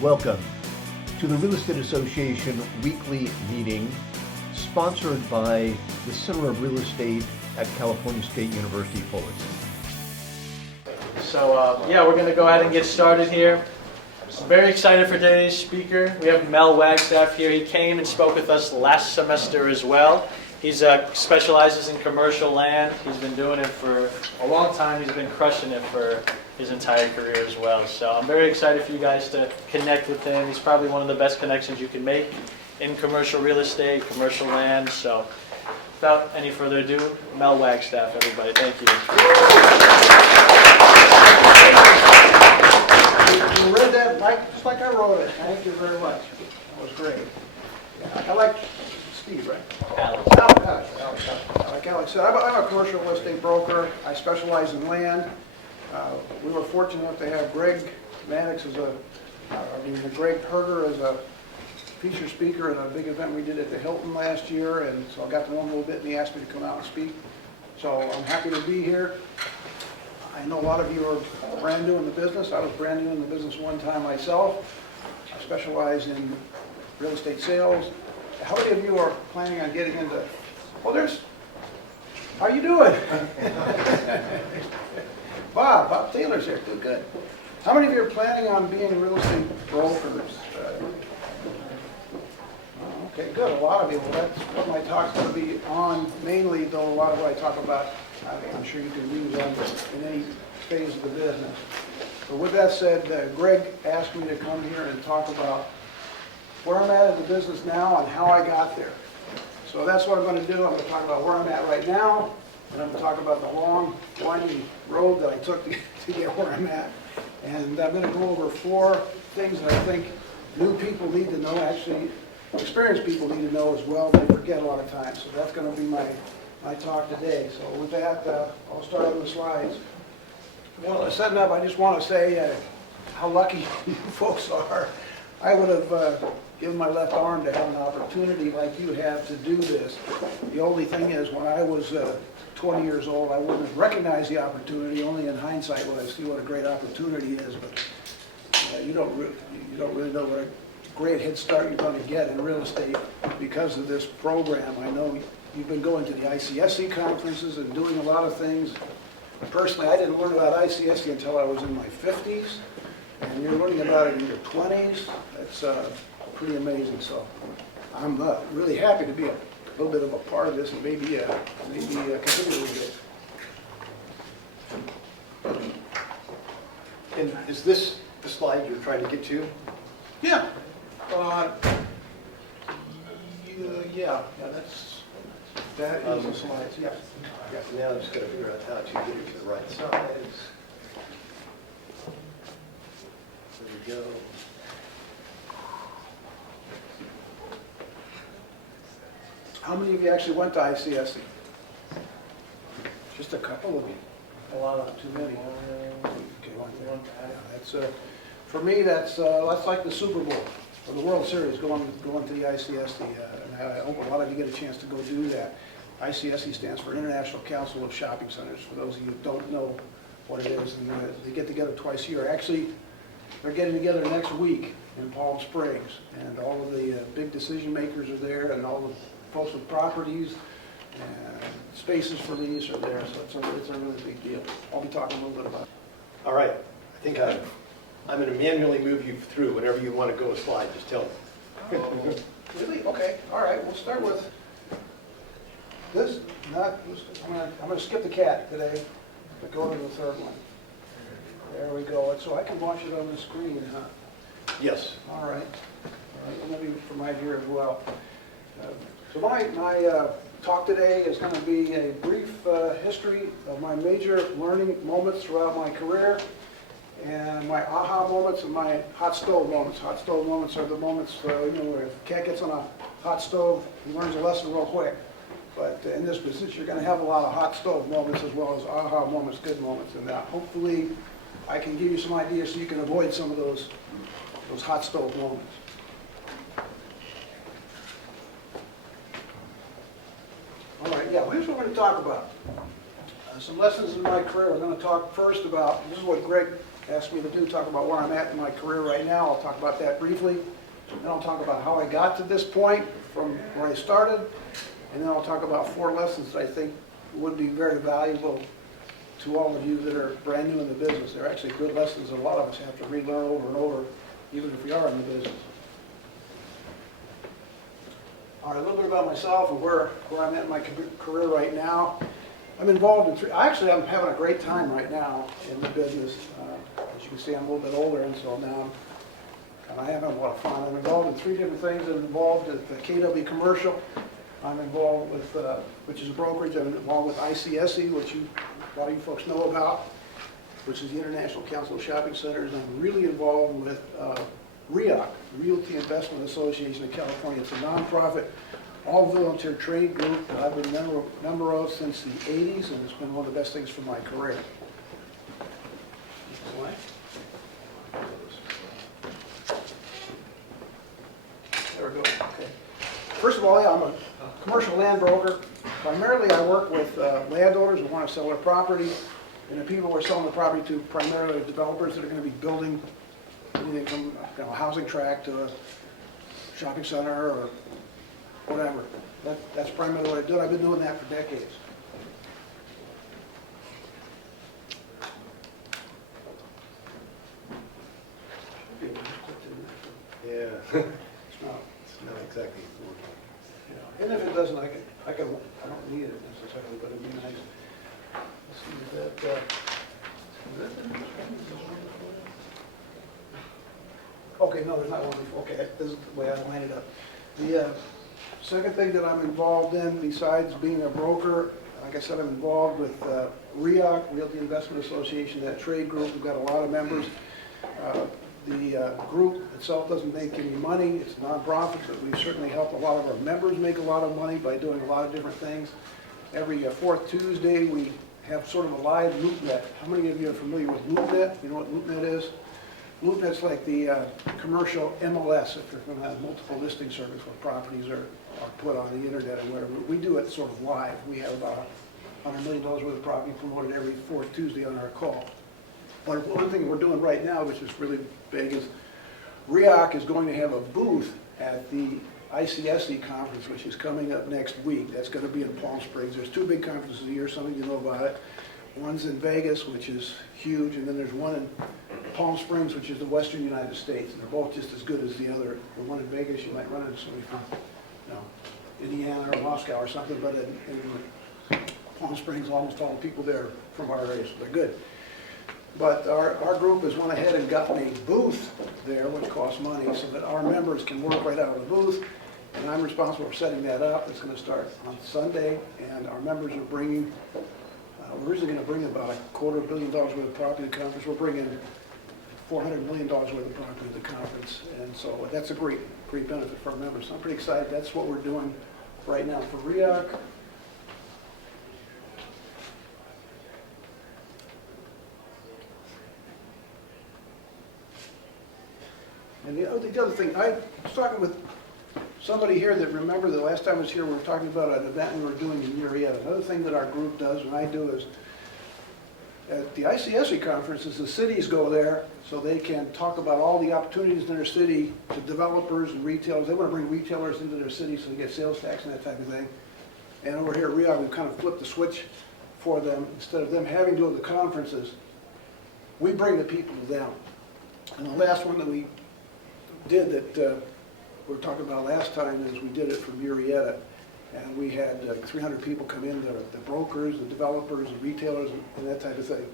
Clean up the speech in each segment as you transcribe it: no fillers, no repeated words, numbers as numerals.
Welcome to the Real Estate Association weekly meeting sponsored by the Center of Real Estate at California State University, Fullerton. So we're going to go ahead and get started here. I'm very excited for today's speaker. We have Mel Wagstaff here. He came and spoke with us last semester as well. He specializes in commercial land. He's been doing it for a long time. He's been crushing it for his entire career as well. So I'm very excited for you guys to connect with him. He's probably one of the best connections you can make in commercial real estate, commercial land. So without any further ado, Mel Wagstaff, everybody. Thank you. You read that just like I wrote it. Thank you very much. That was great. Yeah, I like Steve, right? Alex. Like Alex said, I'm a commercial real estate broker. I specialize in land. We were fortunate enough to have Greg Maddox Greg Herger as a feature speaker at a big event we did at the Hilton last year, and so I got to know him a little bit, and he asked me to come out and speak. So I'm happy to be here. I know a lot of you are brand new in the business. I was brand new in the business one time myself. I specialize in real estate sales. How many of you are planning on getting into, how you doing? Bob Taylor's here, good. How many of you are planning on being real estate brokers? Okay, good, a lot of you. Well, that's what my talk's going to be on, mainly, though a lot of what I talk about, I'm sure you can use on in any phase of the business. But with that said, Greg asked me to come here and talk about where I'm at in the business now and how I got there. So that's what I'm going to do. I'm going to talk about where I'm at right now, and I'm going to talk about the long, winding road that I took to get where I'm at. And I'm going to go over 4 things that I think new people need to know, actually experienced people need to know as well. They forget a lot of times. So that's going to be my talk today. So with that, I'll start on the slides. Well, setting up, I just want to say how lucky you folks are. I would have given my left arm to have an opportunity like you have to do this. The only thing is, when I was 20 years old, I wouldn't have recognized the opportunity. Only in hindsight would I see what a great opportunity is. But you don't really know what a great head start you're going to get in real estate because of this program. I know you've been going to the ICSC conferences and doing a lot of things. Personally, I didn't learn about ICSC until I was in my 50s, and you're learning about it in your 20s. That's pretty amazing. So I'm really happy to be a little bit of a part of this, and maybe continue with it. And is this the slide you're trying to get to? Yeah. That is the slides. Yeah. Now I'm just going to figure out how to get it to the right size. There we go. How many of you actually went to ICSC? Just a couple of you. A lot of too many. Okay, one. Yeah, for me, that's like the Super Bowl or the World Series going to the ICSC. And I hope a lot of you get a chance to go do that. ICSC stands for International Council of Shopping Centers. For those of you who don't know what it is, and they get together twice a year. Actually, they're getting together next week in Palm Springs, and all of the big decision makers are there, and all the folks with properties and spaces for lease are there. So it's a really big deal. I'll be talking a little bit about it. All right. I think I'm going to manually move you through. Whenever you want to go a slide, just tell me. Oh, really? Okay. All right. We'll start with this. I'm going to skip the cat today, but go to the third one. There we go. So I can watch it on the screen, huh? Yes. All right. Let me from right here as well. So my talk today is going to be a brief history of my major learning moments throughout my career, and my aha moments and my hot stove moments. Hot stove moments are the moments where a cat gets on a hot stove, he learns a lesson real quick. But in this business, you're going to have a lot of hot stove moments as well as aha moments, good moments, and hopefully I can give you some ideas so you can avoid some of those hot stove moments. All right, here's what we're going to talk about. Some lessons in my career. We're going to talk first about, this is what Greg asked me to do, talk about where I'm at in my career right now. I'll talk about that briefly. Then I'll talk about how I got to this point from where I started. And then I'll talk about 4 lessons that I think would be very valuable to all of you that are brand new in the business. They're actually good lessons that a lot of us have to relearn over and over, even if we are in the business. All right, a little bit about myself and where I'm at in my career right now. I'm involved in I'm having a great time right now in the business. As you can see, I'm a little bit older, and so now I'm having a lot of fun. I'm involved in 3 different things. I'm involved with the KW Commercial. I'm involved with, which is a brokerage. I'm involved with ICSE, which a lot of you folks know about, which is the International Council of Shopping Centers. I'm really involved with REA, Realty Investment Association of California. It's a nonprofit, all-volunteer trade group that I've been a member of since the 80s, and it's been one of the best things for my career. There we go. Okay. First of all, yeah, I'm a commercial land broker. Primarily, I work with landowners who want to sell their property, and the people we're selling the property to primarily are developers that are going to be building anything from a housing tract to a shopping center or whatever. That's primarily what I do. I've been doing that for decades. Yeah, It's not. it's not exactly. Yeah. And if it doesn't, I don't need it necessarily, but it'd be nice. Let's see if that. Okay, no, there's not one before. Okay, this is the way I lined it up. The second thing that I'm involved in, besides being a broker, like I said, I'm involved with REA, Realty Investment Association, that trade group. We've got a lot of members. The group itself doesn't make any money. It's a nonprofit, but we certainly help a lot of our members make a lot of money by doing a lot of different things. Every 4th Tuesday, we have sort of a live LoopNet. How many of you are familiar with LoopNet? You know what LoopNet is? LoopNet's like the commercial MLS, if you're going to have multiple listing service where properties are put on the internet or whatever. We do it sort of live. We have about $100 million worth of property promoted every 4th Tuesday on our call. But one thing we're doing right now, which is really big, is REAC is going to have a booth at the ICSE conference, which is coming up next week. That's going to be in Palm Springs. There's 2 big conferences a year, some of you know about it. One's in Vegas, which is huge, and then there's one in Palm Springs, which is the western United States. And they're both just as good as the other. The one in Vegas, you might run into somebody from Indiana or Moscow or something, but in Palm Springs, almost all the people there are from our area, so they're good. But our group has went ahead and gotten a booth there, which costs money, so that our members can work right out of the booth. And I'm responsible for setting that up. It's going to start on Sunday, and our members are bringing, we're originally going to bring about $250 million worth of property to the conference. We're bringing $400 million worth of property to the conference, and so that's a great benefit for our members. So I'm pretty excited. That's what we're doing right now for REAC. And the other thing, I was talking with somebody here that remember the last time I was here, we were talking about an event we were doing in Murrieta. Another thing that our group does, and I do, is at the ICSE conferences, the cities go there so they can talk about all the opportunities in their city to developers and retailers. They want to bring retailers into their city so they get sales tax and that type of thing. And over here at REA, we've kind of flipped the switch for them. Instead of them having to go to the conferences, we bring the people to them. And the last one that we did that we were talking about last time is we did it from Murrieta, and we had 300 people come in, the brokers, the developers, the retailers, and that type of thing.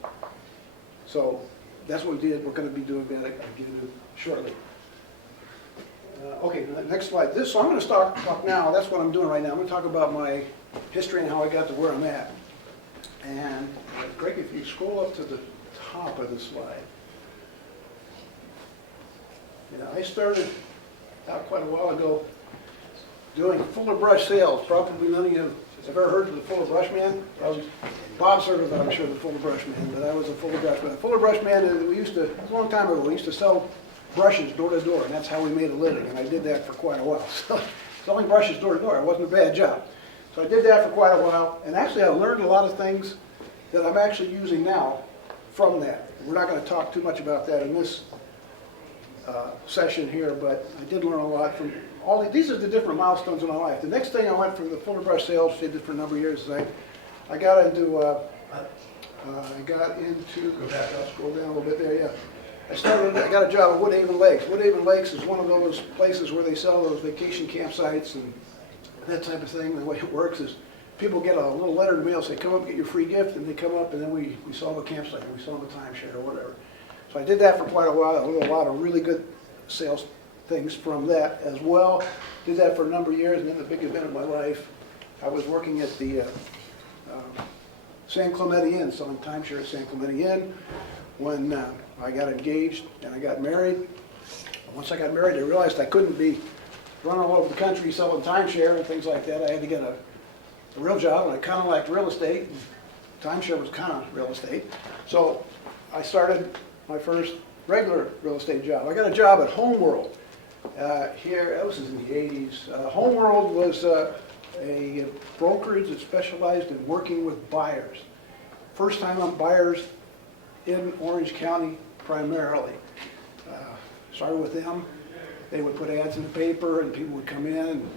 So that's what we did. We're going to be doing that again shortly. Okay, next slide. So I'm going to talk now. That's what I'm doing right now. I'm going to talk about my history and how I got to where I'm at. And Greg, if you scroll up to the top of the slide. I started out quite a while ago doing Fuller Brush sales. Probably none of you have ever heard of the Fuller Brush Man. Bob's heard of it, I'm sure, the Fuller Brush Man, but I was a Fuller Brush Man. Fuller Brush Man, it was a long time ago, we used to sell brushes door to door, and that's how we made a living, and I did that for quite a while. So selling brushes door to door, it wasn't a bad job. So I did that for quite a while, and actually I learned a lot of things that I'm actually using now from that. we're not going to talk too much about that in this session here, but I did learn a lot from these are the different milestones in my life. The next thing I went from the Fuller Brush sales, did it for a number of years, is I got into, go back, I'll scroll down a little bit there, yeah. I got a job at Woodhaven Lakes. Woodhaven Lakes is one of those places where they sell those vacation campsites and that type of thing. The way it works is people get a little letter in the mail, say, come up and get your free gift, and they come up and then we sell them a campsite, or we sell them a timeshare or whatever. So I did that for quite a while. I learned a lot of really good sales things from that as well. Did that for a number of years, and then the big event of my life, I was working at the San Clemente Inn, selling timeshare at San Clemente Inn, when I got engaged and I got married. Once I got married, I realized I couldn't be running all over the country selling timeshare and things like that. I had to get a real job, and I kind of liked real estate. And timeshare was kind of real estate. So I started my first regular real estate job. I got a job at Homeworld. Here, this was in the 80s. Homeworld was a brokerage that specialized in working with buyers. First time on buyers in Orange County primarily. Started with them. They would put ads in the paper and people would come in and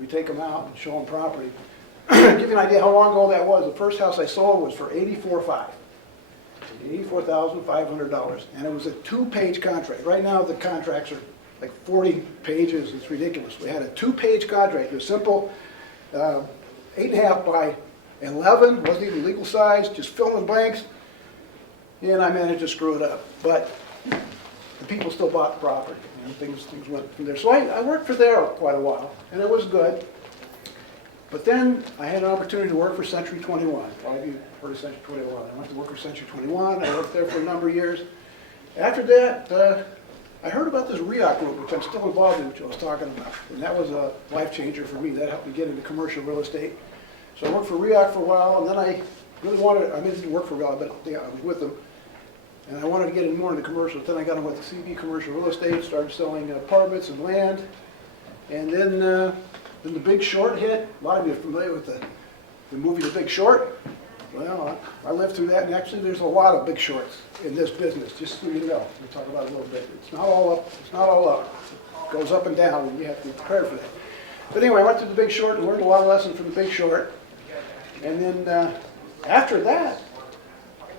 we'd take them out and show them property. Give you an idea how long ago that was. The first house I sold was for $84,500. $84,500. And it was a 2-page contract. Right now the contracts are like 40 pages. It's ridiculous. We had a 2-page contract. It was simple, 8.5 by 11, wasn't even legal size, just fill in the blanks. And I managed to screw it up. But the people still bought the property. And things went from there. So I worked for there quite a while, and it was good. But then I had an opportunity to work for Century 21. A lot of you heard of Century 21. I went to work for Century 21. I worked there for a number of years. After that, I heard about this REA group, which I'm still involved in, which I was talking about. And that was a life changer for me. That helped me get into commercial real estate. So I worked for REA for a while, and then I really wanted, I didn't work for a while, but yeah, I was with them. And I wanted to get in more into commercial. Then I got in with the CB Commercial Real Estate, started selling apartments and land. And then The Big Short hit. A lot of you are familiar with the movie The Big Short. Well, I lived through that, and actually there's a lot of big shorts in this business, just so you know. We'll talk about it a little bit. It's not all up. It's not all up. It goes up and down, and you have to be prepared for that. But anyway, I went through The Big Short and learned a lot of lessons from The Big Short. And then after that,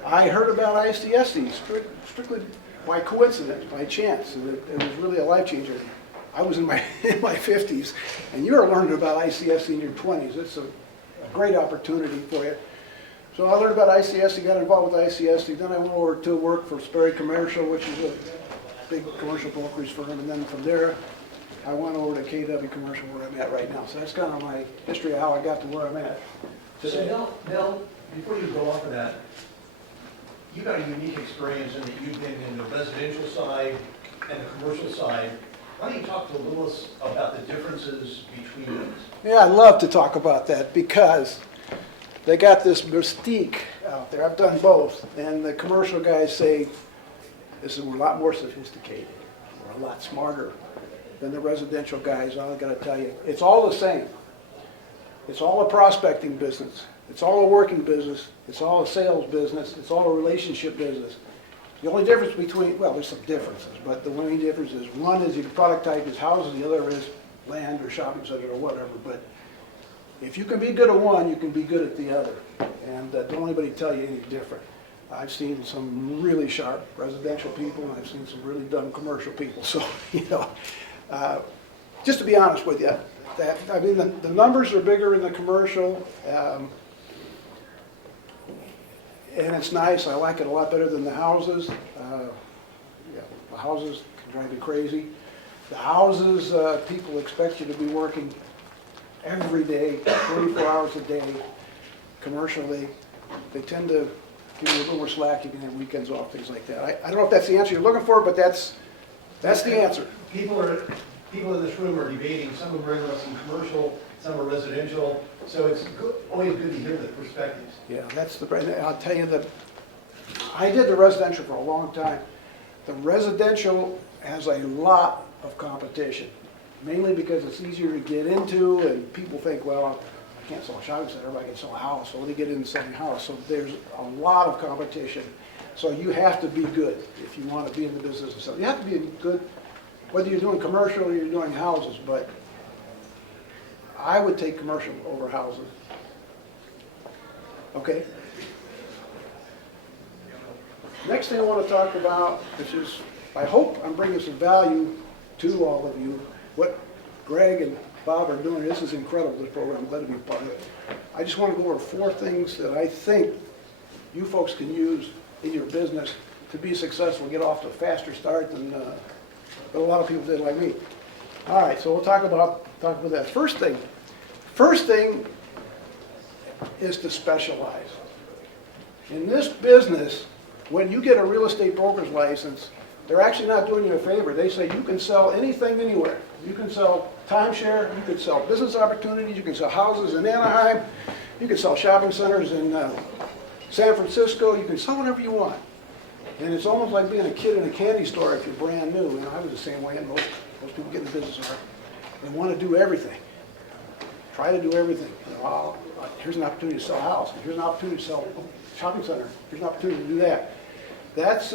I heard about ICSC strictly by coincidence, by chance. And it was really a life changer. I was in my 50s, and you're learning about ICSC in your 20s. It's a great opportunity for you. So I learned about ICSC, got involved with ICSC. Then I went over to work for Sperry Commercial, which is a big commercial brokerage firm. And then from there, I went over to KW Commercial, where I'm at right now. So that's kind of my history of how I got to where I'm at. So Mel, before you go off of that, you got a unique experience in that you've been in the residential side and the commercial side. Why don't you talk to Louis about the differences between those? Yeah, I'd love to talk about that because they got this mystique out there. I've done both. And the commercial guys say, we're a lot more sophisticated. We're a lot smarter than the residential guys. I got to tell you, it's all the same. It's all a prospecting business. It's all a working business. It's all a sales business. It's all a relationship business. The only difference between, well, there's some differences, but the main difference is one is your product type is houses, the other is land or shopping center or whatever. But if you can be good at one, you can be good at the other. And don't anybody tell you any different. I've seen some really sharp residential people, and I've seen some really dumb commercial people. So, just to be honest with you, the numbers are bigger in the commercial. And it's nice. I like it a lot better than the houses. The houses can drive you crazy. The houses, people expect you to be working every day, 24 hours a day. Commercially, they tend to give you a little more slack. You can have weekends off, things like that. I don't know if that's the answer you're looking for, but that's the answer. People in this room are debating. Some of them are interested in commercial, some are residential. So it's always good to hear the perspectives. Yeah, I'll tell you that I did the residential for a long time. The residential has a lot of competition, mainly because it's easier to get into, and people think, well, I can't sell a shopping center, but I can sell a house. So let me get into selling a house. So there's a lot of competition. So you have to be good if you want to be in the business of selling. You have to be good, whether you're doing commercial or you're doing houses, but I would take commercial over houses. Okay? Next thing I want to talk about, which is, I hope I'm bringing some value to all of you, what Greg and Bob are doing. This is incredible, this program. I'm glad to be part of it. I just want to go over 4 things that I think you folks can use in your business to be successful, get off to a faster start than a lot of people did like me. All right, so we'll talk about that. First thing is to specialize. In this business, when you get a real estate broker's license, they're actually not doing you a favor. They say you can sell anything anywhere. You can sell timeshare, you can sell business opportunities, you can sell houses in Anaheim, you can sell shopping centers in San Francisco, you can sell whatever you want. And it's almost like being a kid in a candy store if you're brand new. You know, I was the same way, and most people get in the business are. They want to do everything. Try to do everything. You know, here's an opportunity to sell a house. Here's an opportunity to sell a shopping center. Here's an opportunity to do that. That's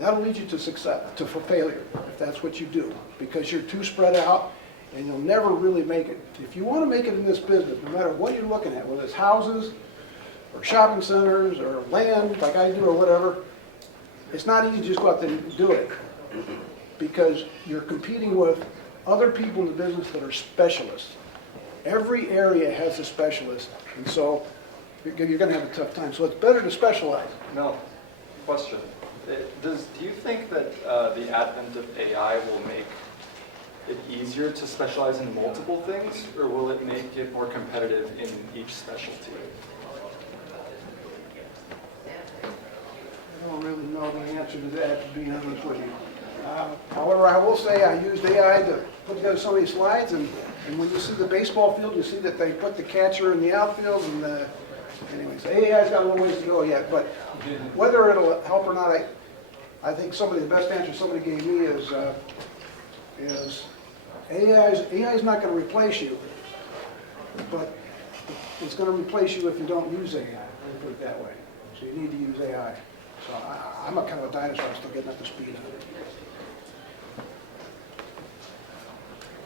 that'll lead you to success, to failure, if that's what you do, because you're too spread out and you'll never really make it. If you want to make it in this business, no matter what you're looking at, whether it's houses or shopping centers or land like I do or whatever, it's not easy to just go out there and do it, because you're competing with other people in the business that are specialists. Every area has a specialist, and so you're going to have a tough time. So it's better to specialize. No. Question. Do you think that the advent of AI will make it easier to specialize in multiple things, or will it make it more competitive in each specialty? I don't really know the answer to that, to be honest with you. However, I will say I used AI to put together some of these slides, and when you see the baseball field, you see that they put the catcher in the outfield, and anyways, AI's got a little ways to go yet, but whether it'll help or not, I think the best answer somebody gave me is AI's not going to replace you, but it's going to replace you if you don't use AI. Let me put it that way. So you need to use AI. So I'm a kind of a dinosaur, still getting up to speed on it.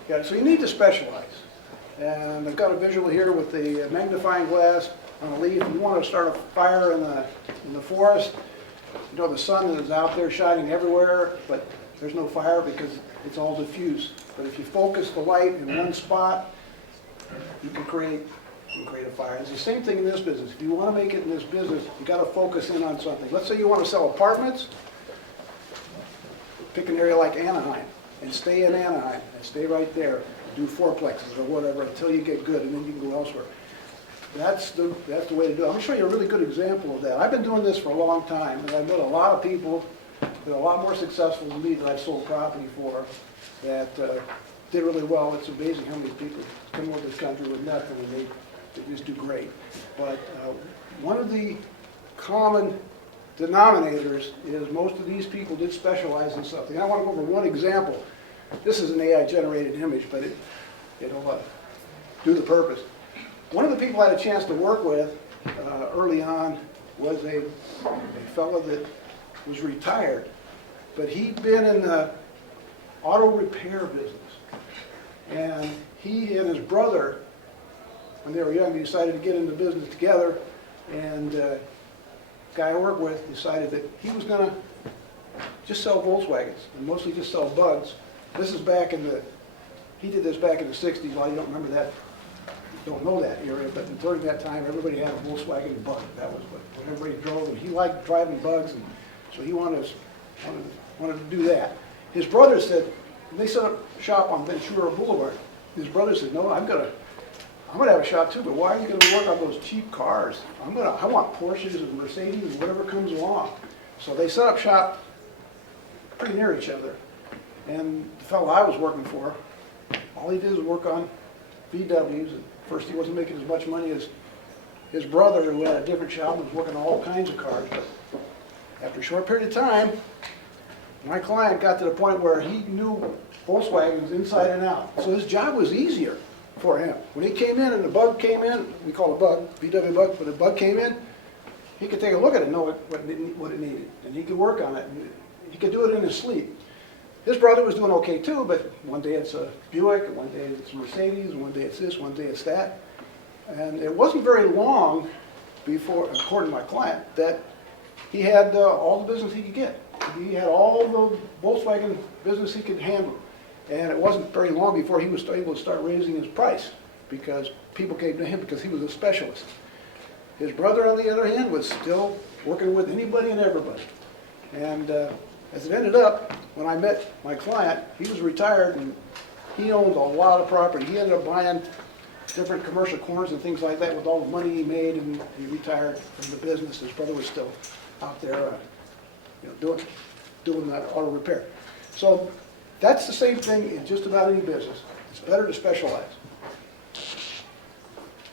Yeah, so you need to specialize. And I've got a visual here with the magnifying glass on a leaf. You want to start a fire in the forest. You know, the sun is out there shining everywhere, but there's no fire because it's all diffuse. But if you focus the light in one spot, you can create a fire. It's the same thing in this business. If you want to make it in this business, you got to focus in on something. Let's say you want to sell apartments. Pick an area like Anaheim and stay in Anaheim and stay right there. Do fourplexes or whatever until you get good, and then you can go elsewhere. That's the way to do it. I'm going to show you a really good example of that. I've been doing this for a long time, and I've met a lot of people that are a lot more successful than me that I've sold property for that did really well. It's amazing how many people come over this country with nothing, and they just do great. But one of the common denominators is most of these people did specialize in something. I want to go over one example. This is an AI-generated image, but it'll do the purpose. One of the people I had a chance to work with early on was a fellow that was retired, but he'd been in the auto repair business. And he and his brother, when they were young, decided to get into business together, and the guy I worked with decided that he was going to just sell Volkswagens, and mostly just sell bugs. This is he did this back in the 60s. Well, you don't remember that, you don't know that area, but during that time, everybody had a Volkswagen Bug. That was what everybody drove, and he liked driving bugs, and so he wanted to do that. His brother said, they set up shop on Ventura Boulevard. His brother said, no, I'm gonna have a shop too, but why are you gonna work on those cheap cars? I want Porsches and Mercedes and whatever comes along. So they set up shop pretty near each other. And the fellow I was working for, all he did was work on VWs. At first he wasn't making as much money as his brother, who had a different shop and was working on all kinds of cars. But after a short period of time, my client got to the point where he knew Volkswagens inside and out. So his job was easier for him. When he came in and the Bug came in, we call it a Bug, VW Bug, but the Bug came in, he could take a look at it and know what it needed, and he could work on it, and he could do it in his sleep. His brother was doing okay too, but one day it's a Buick, and one day it's a Mercedes, and one day it's this, one day it's that. And it wasn't very long before, according to my client, that he had all the business he could get. He had all the Volkswagen business he could handle. And it wasn't very long before he was able to start raising his price because people came to him because he was a specialist. His brother, on the other hand, was still working with anybody and everybody. And as it ended up, when I met my client, he was retired and he owned a lot of property. He ended up buying different commercial corners and things like that with all the money he made, and he retired from the business. His brother was still out there doing that auto repair. So that's the same thing in just about any business. It's better to specialize.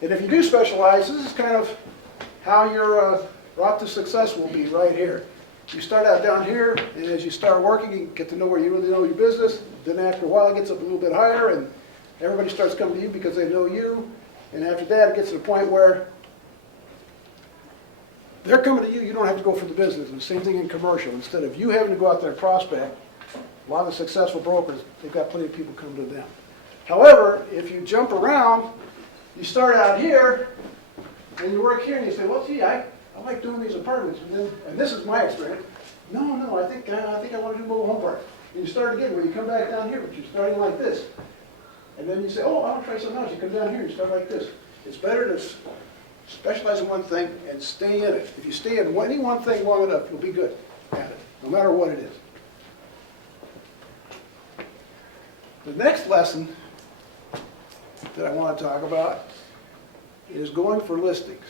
And if you do specialize, this is kind of how your route to success will be right here. You start out down here, and as you start working, you get to know where you really know your business. Then after a while, it gets up a little bit higher, and everybody starts coming to you because they know you. And after that, it gets to the point where they're coming to you. You don't have to go for the business. And the same thing in commercial. Instead of you having to go out there and prospect, a lot of successful brokers, they've got plenty of people coming to them. However, if you jump around, you start out here, and you work here, and you say, well, gee, I like doing these apartments. And this is my experience. No, I think I want to do mobile home parks. And you start again, where you come back down here, but you're starting like this. And then you say, oh, I want to try something else. You come down here and start like this. It's better to specialize in one thing and stay in it. If you stay in any one thing long enough, you'll be good at it, no matter what it is. The next lesson that I want to talk about is going for listings.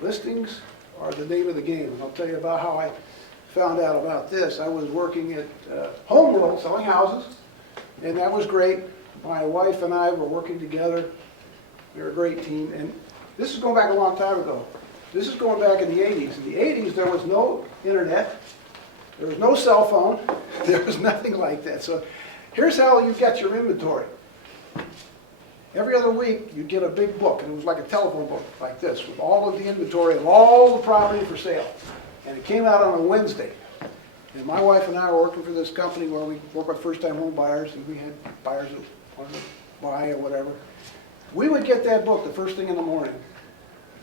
Listings are the name of the game. And I'll tell you about how I found out about this. I was working at Home World selling houses, and that was great. My wife and I were working together. We were a great team. And this is going back a long time ago. This is going back in the 80s. In the 80s, there was no internet. There was no cell phone. There was nothing like that. So here's how you get your inventory. Every other week, you'd get a big book, and it was like a telephone book like this, with all of the inventory of all the property for sale. And it came out on a Wednesday. And my wife and I were working for this company where we work with first-time home buyers, and we had buyers that wanted to buy or whatever. We would get that book the first thing in the morning,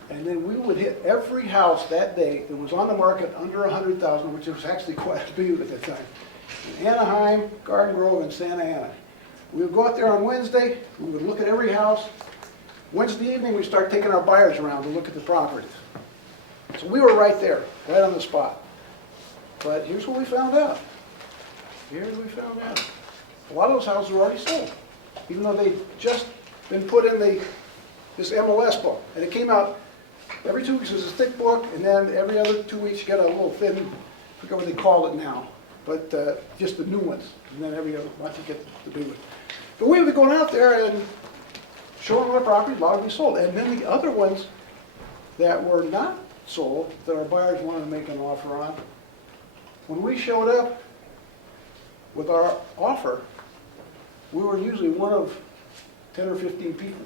and then we would hit every house that day that was on the market under $100,000, which was actually quite a few at that time, in Anaheim, Garden Grove, and Santa Ana. We would go out there on Wednesday, we would look at every house. Wednesday evening, we'd start taking our buyers around to look at the properties. So we were right there, right on the spot. But here's what we found out. A lot of those houses were already sold, even though they'd just been put in this MLS book. And it came out every 2 weeks. It was a thick book, and then every other 2 weeks you got a little thin, I forget what they call it now, but just the new ones. And then every other month you get the big one. But we would be going out there and showing our property, a lot of them sold. And then the other ones that were not sold, that our buyers wanted to make an offer on, when we showed up with our offer, we were usually one of 10 or 15 people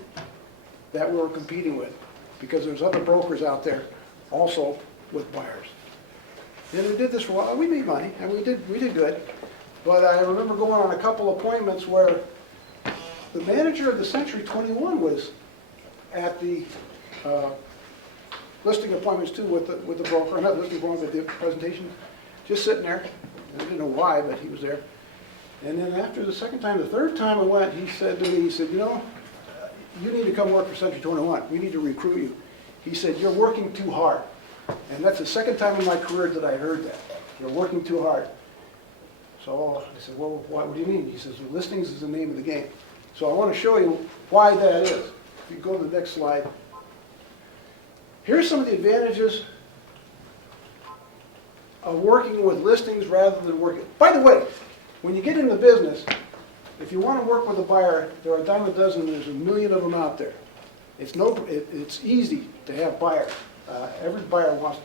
that we were competing with, because there's other brokers out there also with buyers. And we did this for a while. We made money, and we did good. But I remember going on a couple appointments where the manager of the Century 21 was at the listing appointments too with the broker, not listing appointments, but the presentation, just sitting there. I didn't know why, but he was there. And then after the second time, the third time I went, he said to me, he said, you know, you need to come work for Century 21. We need to recruit you. He said, you're working too hard. And that's the second time in my career that I heard that. You're working too hard. So I said, well, what do you mean? He says, well, listings is the name of the game. So I want to show you why that is. If you go to the next slide. Here's some of the advantages of working with listings rather than working. By the way, when you get into business, if you want to work with a buyer, there are a dime a dozen, there's a million of them out there. It's easy to have buyers. Every buyer wants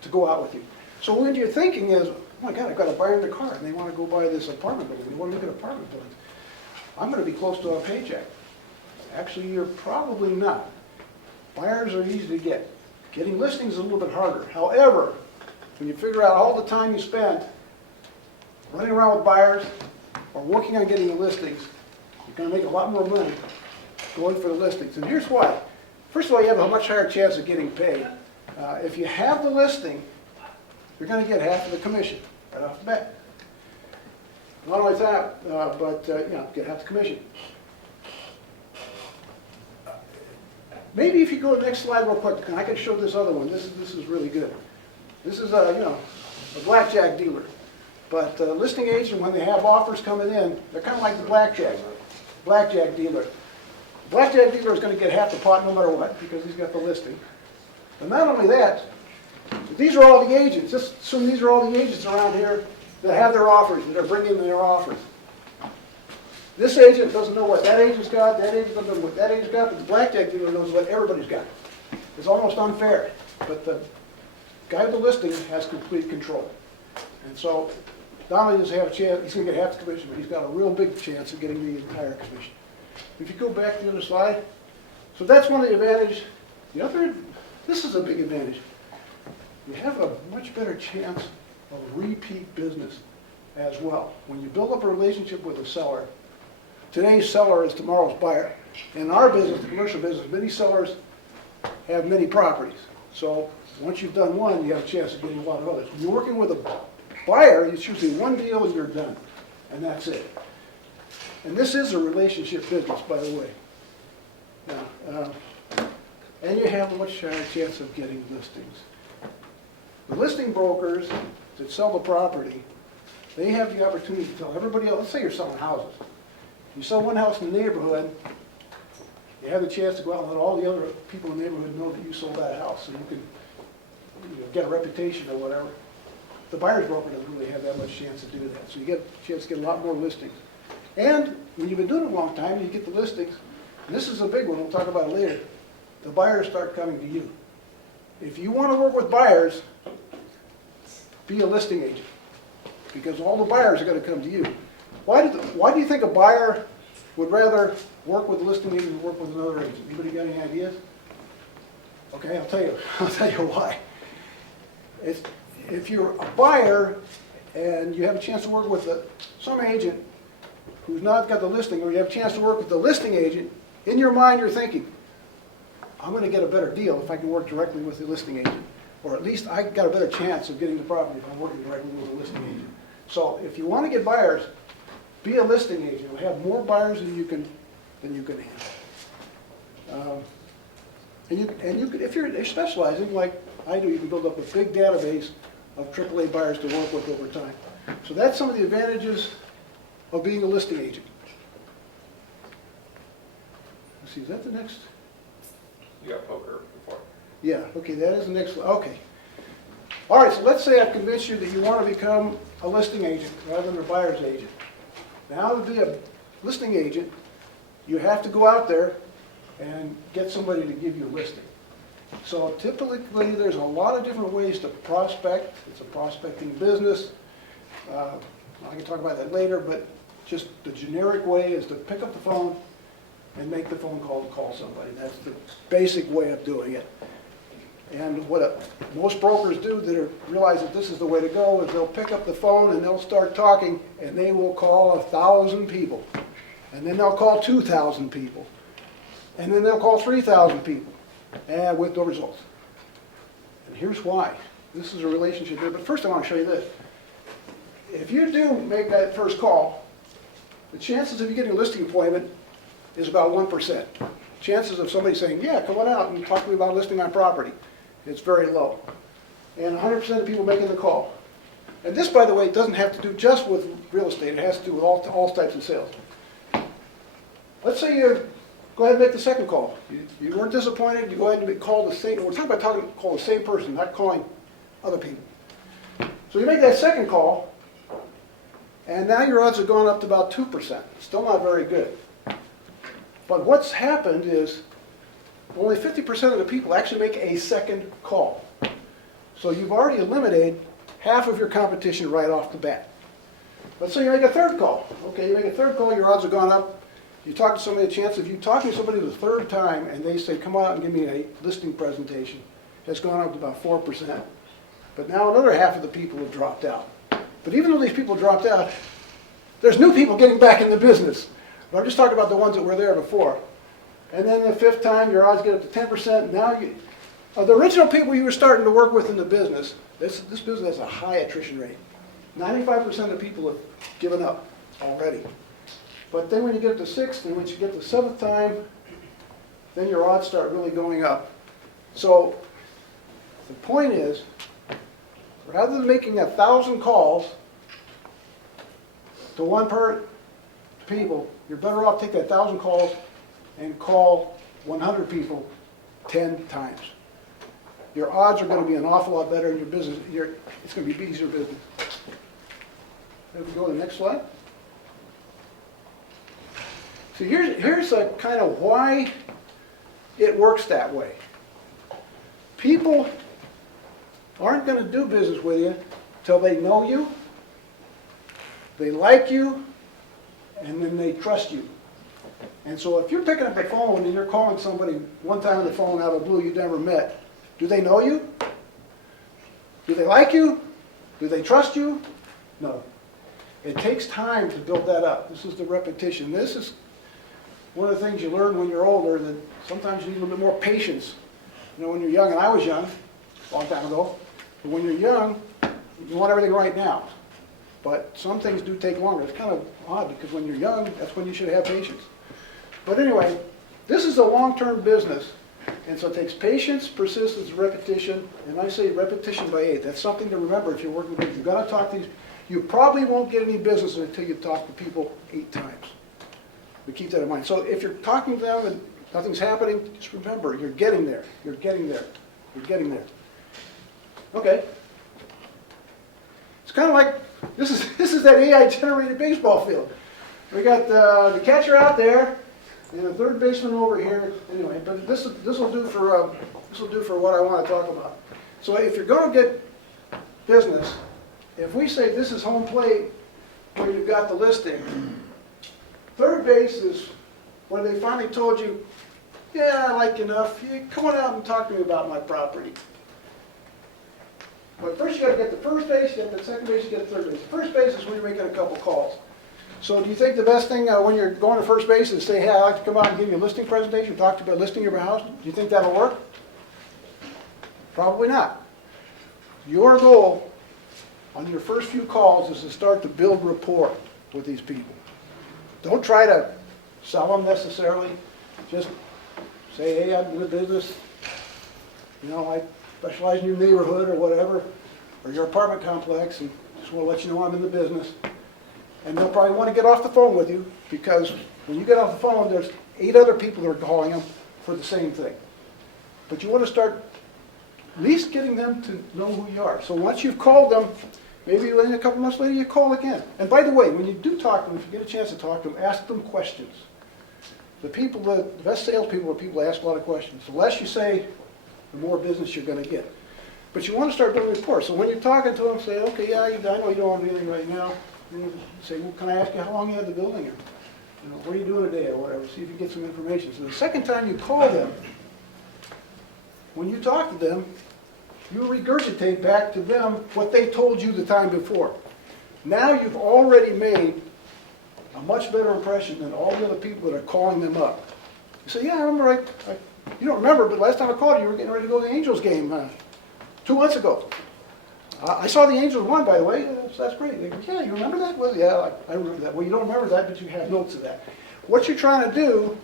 to go out with you. So when you're thinking is, oh my God, I've got a buyer in the car, and they want to go buy this apartment building. They want to look at apartment buildings. I'm going to be close to a paycheck. Actually, you're probably not. Buyers are easy to get. Getting listings is a little bit harder. However, when you figure out all the time you spent running around with buyers or working on getting the listings, you're going to make a lot more money going for the listings. And here's why. First of all, you have a much higher chance of getting paid. If you have the listing, you're going to get half of the commission right off the bat. Not only that, but get half the commission. Maybe if you go to the next slide real quick, and I can show this other one. This is really good. This is a blackjack dealer. But listing agent, when they have offers coming in, they're kind of like the blackjack dealer. Blackjack dealer is going to get half the pot no matter what because he's got the listing. But not only that, these are all the agents. Just assume these are all the agents around here that have their offers, that are bringing their offers. This agent doesn't know what that agent's got, that agent doesn't know what that agent's got, but the blackjack dealer knows what everybody's got. It's almost unfair, but the guy with the listing has complete control. And so, not only does he have a chance, he's going to get half the commission, but he's got a real big chance of getting the entire commission. If you go back to the other slide, so that's one of the advantages. The other, this is a big advantage. You have a much better chance of repeat business as well. When you build up a relationship with a seller, today's seller is tomorrow's buyer. In our business, the commercial business, many sellers have many properties. So once you've done one, you have a chance of getting a lot of others. When you're working with a buyer, it's usually one deal and you're done. And that's it. And this is a relationship business, by the way. Now, and you have a much higher chance of getting listings. The listing brokers that sell the property, they have the opportunity to tell everybody else, let's say you're selling houses. You sell one house in the neighborhood, you have the chance to go out and let all the other people in the neighborhood know that you sold that house, so you can get a reputation or whatever. The buyer's broker doesn't really have that much chance to do that, so you get a chance to get a lot more listings. And when you've been doing it a long time, you get the listings, and this is a big one, we'll talk about it later, the buyers start coming to you. If you want to work with buyers, be a listing agent, because all the buyers are going to come to you. Why do you think a buyer would rather work with a listing agent than work with another agent? Anybody got any ideas? Okay, I'll tell you why. If you're a buyer and you have a chance to work with some agent who's not got the listing, or you have a chance to work with the listing agent, in your mind you're thinking, I'm going to get a better deal if I can work directly with the listing agent. Or at least I got a better chance of getting the property if I'm working directly with a listing agent. So if you want to get buyers, be a listing agent. You'll have more buyers than you can handle. And you could, if you're specializing like I do, you can build up a big database of AAA buyers to work with over time. So that's some of the advantages of being a listing agent. Let's see, is that the next? You got poker before. Yeah, okay, that is the next one. Okay. All right, so let's say I've convinced you that you want to become a listing agent rather than a buyer's agent. Now to be a listing agent, you have to go out there and get somebody to give you a listing. So typically there's a lot of different ways to prospect. It's a prospecting business. I can talk about that later, but just the generic way is to pick up the phone and make the phone call to call somebody. That's the basic way of doing it. And what most brokers do that realize that this is the way to go is they'll pick up the phone and they'll start talking, and they will call 1,000 people. And then they'll call 2,000 people. And then they'll call 3,000 people, and with no results. And here's why. This is a relationship here, but first I want to show you this. If you do make that first call, the chances of you getting a listing appointment is about 1%. Chances of somebody saying, yeah, come on out and talk to me about listing my property, it's very low. And 100% of people making the call. And this, by the way, doesn't have to do just with real estate. It has to do with all types of sales. Let's say you go ahead and make the second call. You weren't disappointed, you go ahead and call the same, we're talking about call the same person, not calling other people. So you make that second call, and now your odds have gone up to about 2%. Still not very good. But what's happened is only 50% of the people actually make a second call. So you've already eliminated half of your competition right off the bat. Let's say you make a third call. Okay, you make a third call, your odds have gone up. You talk to somebody, the chance of you talking to somebody the third time and they say, come out and give me a listing presentation, has gone up to about 4%. But now another half of the people have dropped out. But even though these people dropped out, there's new people getting back in the business. But I'm just talking about the ones that were there before. And then the fifth time, your odds get up to 10%. Now, the original people you were starting to work with in the business, this business has a high attrition rate. 95% of people have given up already. But then when you get to sixth, and when you get to seventh time, then your odds start really going up. So the point is, rather than making 1,000 calls to one per people, you're better off taking 1,000 calls and call 100 people 10 times. Your odds are going to be an awful lot better in your business. It's going to be easier business. If we go to the next slide. So here's a kind of why it works that way. People aren't going to do business with you till they know you, they like you, and then they trust you. And so if you're picking up the phone and you're calling somebody one time on the phone out of the blue you never met, do they know you? Do they like you? Do they trust you? No. It takes time to build that up. This is the repetition. This is one of the things you learn when you're older, that sometimes you need a little bit more patience. You know, when you're young, and I was young, a long time ago, but when you're young, you want everything right now. But some things do take longer. It's kind of odd, because when you're young, that's when you should have patience. But anyway, this is a long-term business, and so it takes patience, persistence, repetition, and I say repetition by 8. That's something to remember if you're working with. You've got to talk to these. You probably won't get any business until you talk to people 8 times. But keep that in mind. So if you're talking to them and nothing's happening, just remember, you're getting there. You're getting there. You're getting there. Okay. It's kind of like, this is that AI-generated baseball field. We got the catcher out there and the third baseman over here. Anyway, but this will do for what I want to talk about. So if you're going to get business, if we say this is home plate where you've got the listing, third base is where they finally told you, yeah, I like you enough. You come on out and talk to me about my property. But first you got to get the first base, you get the second base, you get the third base. The first base is when you're making a couple calls. So do you think the best thing when you're going to first base is say, hey, I'd like to come out and give you a listing presentation, talk to you about listing your house? Do you think that'll work? Probably not. Your goal on your first few calls is to start to build rapport with these people. Don't try to sell them necessarily. Just say, hey, I'm in the business. You know, I specialize in your neighborhood or whatever, or your apartment complex, and just want to let you know I'm in the business. And they'll probably want to get off the phone with you, because when you get off the phone, there's 8 other people that are calling them for the same thing. But you want to start at least getting them to know who you are. So once you've called them, maybe a couple months later you call again. And by the way, when you do talk to them, if you get a chance to talk to them, ask them questions. The best salespeople are people who ask a lot of questions. The less you say, the more business you're going to get. But you want to start building rapport. So when you're talking to them, say, okay, yeah, I know you don't want anything right now. And you say, well, can I ask you how long you had the building? Or, you know, what are you doing today or whatever? See if you get some information. So the second time you call them, when you talk to them, you regurgitate back to them what they told you the time before. Now you've already made a much better impression than all the other people that are calling them up. You say, yeah, I remember, you don't remember, but last time I called you, you were getting ready to go to the Angels game 2 months ago. I saw the Angels won, by the way. That's great. They go, yeah, you remember that? Well, yeah, I remember that. Well, you don't remember that, but you have notes of that. What you're trying to do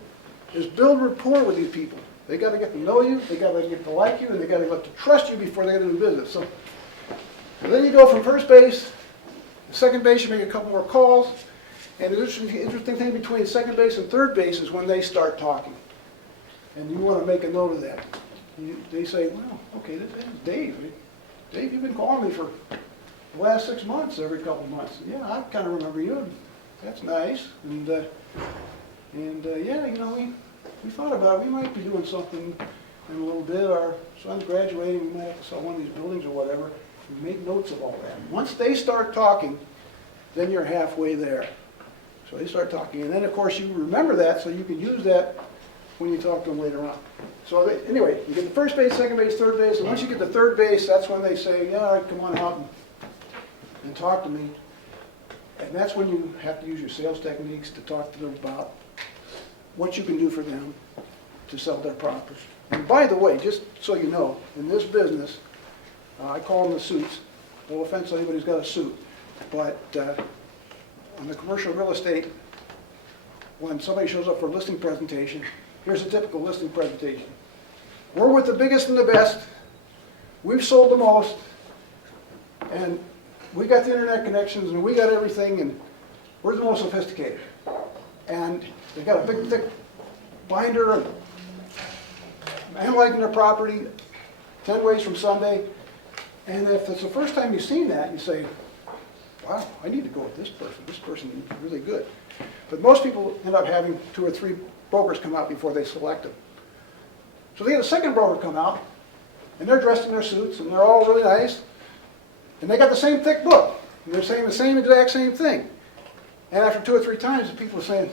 is build rapport with these people. They got to get to know you, they got to get to like you, and they got to get to trust you before they get into business. So then you go from first base, second base, you make a couple more calls, and the interesting thing between second base and third base is when they start talking. And you want to make a note of that. They say, well, okay, this is Dave. Dave, you've been calling me for the last 6 months, every couple of months. Yeah, I kind of remember you. That's nice. And yeah, you know, we thought about it. We might be doing something in a little bit. Our son's graduating. We might have to sell one of these buildings or whatever. We make notes of all that. Once they start talking, then you're halfway there. So they start talking. And then, of course, you remember that, so you can use that when you talk to them later on. So anyway, you get the first base, second base, third base, and once you get to third base, that's when they say, yeah, all right, come on out and talk to me. And that's when you have to use your sales techniques to talk to them about what you can do for them to sell their property. And by the way, just so you know, in this business, I call them the suits. No offense to anybody who's got a suit, but on the commercial real estate, when somebody shows up for a listing presentation, here's a typical listing presentation. We're with the biggest and the best. We've sold the most, and we got the internet connections, and we got everything, and we're the most sophisticated. And they got a big, thick binder, and analyzing their property 10 ways from Sunday. And if it's the first time you've seen that, you say, wow, I need to go with this person. This person is really good. But most people end up having 2 or 3 brokers come out before they select them. So they get a second broker come out, and they're dressed in their suits, and they're all really nice, and they got the same thick book, and they're saying the exact same thing. And after 2 or 3 times, the people are saying,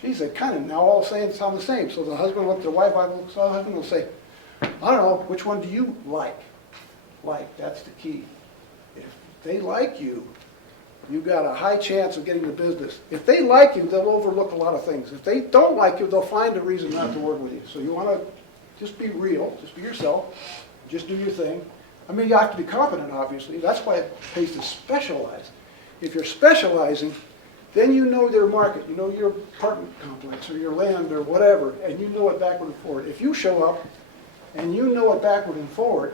geez, they kind of now all sound the same. So the husband with the wife, the husband will say, I don't know, which one do you like? Like, that's the key. If they like you, you've got a high chance of getting the business. If they like you, they'll overlook a lot of things. If they don't like you, they'll find a reason not to work with you. So you want to just be real, just be yourself, just do your thing. I mean, you have to be competent, obviously. That's why it pays to specialize. If you're specializing, then you know their market. You know your apartment complex or your land or whatever, and you know it backward and forward. If you show up and you know it backward and forward,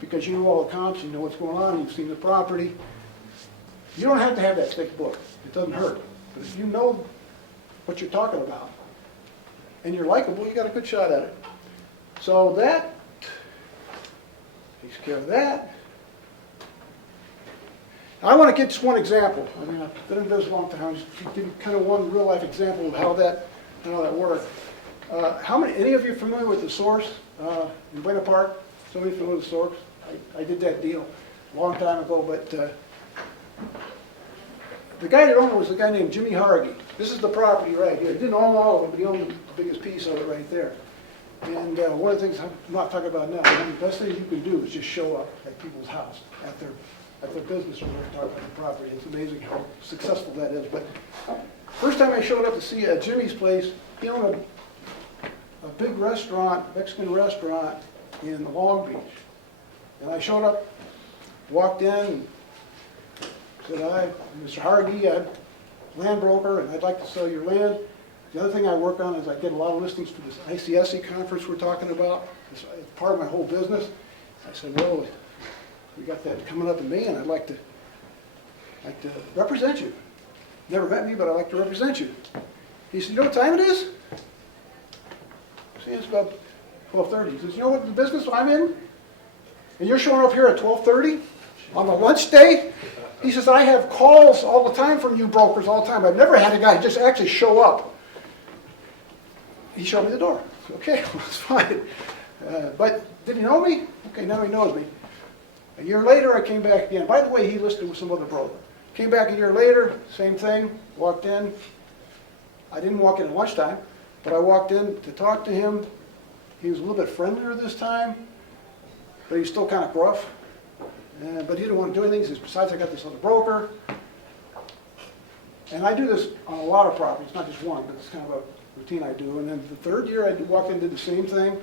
because you know all the comps, you know what's going on, you've seen the property, you don't have to have that thick book. It doesn't hurt. But if you know what you're talking about and you're likable, you got a good shot at it. So that takes care of that. I want to get just one example. I mean, I've been in business a long time. I'll just give you kind of one real life example of how that worked. Any of you familiar with the Source in Buena Park? Somebody familiar with the Source? I did that deal a long time ago, but the guy that owned it was a guy named Jimmy Hargy. This is the property right here. He didn't own all of it, but he owned the biggest piece of it right there. And one of the things I'm not talking about now, the best thing you can do is just show up at people's house, at their business, when they're talking about the property. It's amazing how successful that is. But first time I showed up to see Jimmy's place, he owned a big restaurant, Mexican restaurant in Long Beach. And I showed up, walked in, and said, hi, I'm Mr. Hargy, I'm a land broker, and I'd like to sell your land. The other thing I work on is I get a lot of listings for this ICSC conference we're talking about. It's part of my whole business. I said, well, we got that coming up in May, and I'd like to represent you. Never met me, but I'd like to represent you. He said, you know what time it is? I said, it's about 12:30. He says, you know what the business I'm in? And you're showing up here at 12:30 on the lunch day? He says, I have calls all the time from you brokers all the time. I've never had a guy just actually show up. He showed me the door. Okay, well, that's fine. But did he know me? Okay, now he knows me. A year later, I came back again. By the way, he listed with some other broker. Came back a year later, same thing, walked in. I didn't walk in at lunchtime, but I walked in to talk to him. He was a little bit friendlier this time, but he was still kind of gruff. But he didn't want to do anything. He says, besides, I got this other broker. And I do this on a lot of properties, not just one, but it's kind of a routine I do. And then the third year, I walked in and did the same thing.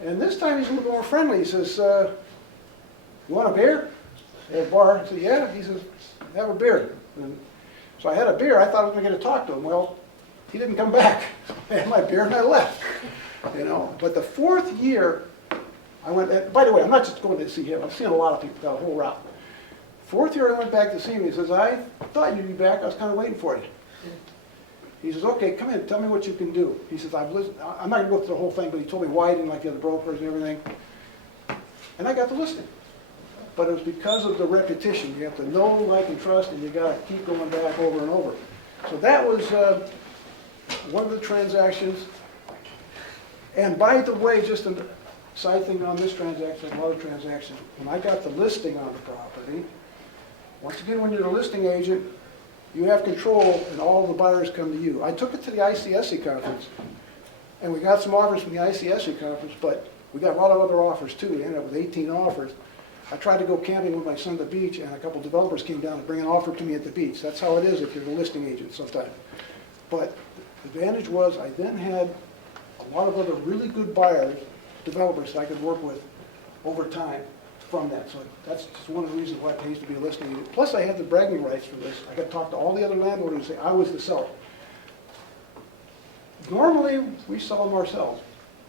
And this time, he's a little more friendly. He says, you want a beer? At a bar. I said, yeah. He says, have a beer. And so I had a beer. I thought I was going to get to talk to him. Well, he didn't come back. I had my beer and I left. You know. But the 4th year, I went. By the way, I'm not just going to see him. I've seen a lot of people that whole route. 4th year, I went back to see him. He says, I thought you'd be back. I was kind of waiting for you. He says, okay, come in. Tell me what you can do. He says, I'm not going to go through the whole thing, but he told me why he didn't like the other brokers and everything. And I got the listing. But it was because of the repetition. You have to know, like, and trust, and you got to keep going back over and over. So that was one of the transactions. And by the way, just a side thing on this transaction, another transaction, when I got the listing on the property, once again, when you're a listing agent, you have control, and all the buyers come to you. I took it to the ICSC conference, And we got some offers from the ICSC conference, but we got a lot of other offers too. We ended up with 18 offers. I tried to go camping with my son at the beach, and a couple developers came down to bring an offer to me at the beach. That's how it is if you're the listing agent sometimes. But the advantage was I then had a lot of other really good buyers, developers that I could work with over time from that. So that's just one of the reasons why it pays to be a listing agent. Plus I had the bragging rights for this. I got to talk to all the other landowners and say I was the seller. Normally we sell them ourselves.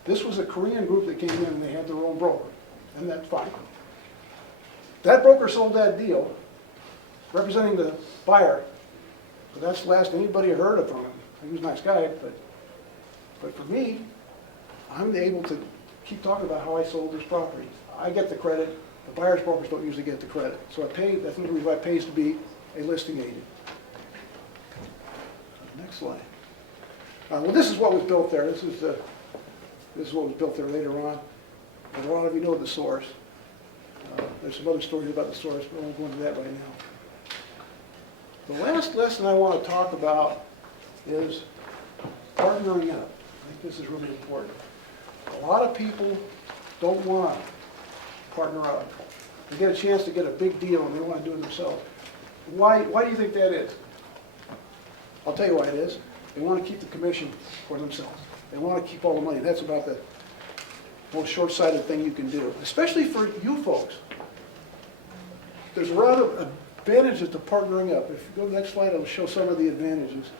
This was a Korean group that came in and they had their own broker, and that's fine. That broker sold that deal, representing the buyer, but that's the last anybody heard of from him. He was a nice guy, but for me, I'm able to keep talking about how I sold this property. I get the credit, the buyer's brokers don't usually get the credit. So I pay, that's the reason why it pays to be a listing agent. Next slide. Well, this is what was built there. This is what was built there later on. And a lot of you know the source. There's some other stories about the source, but I won't go into that right now. The last lesson I want to talk about is partnering up. I think this is really important. A lot of people don't want to partner up. They get a chance to get a big deal and they want to do it themselves. Why do you think that is? I'll tell you why it is. They want to keep the commission for themselves. They want to keep all the money. That's about the most short-sighted thing you can do, especially for you folks. There's a lot of advantages to partnering up. If you go to the next slide, I'll show some of the advantages.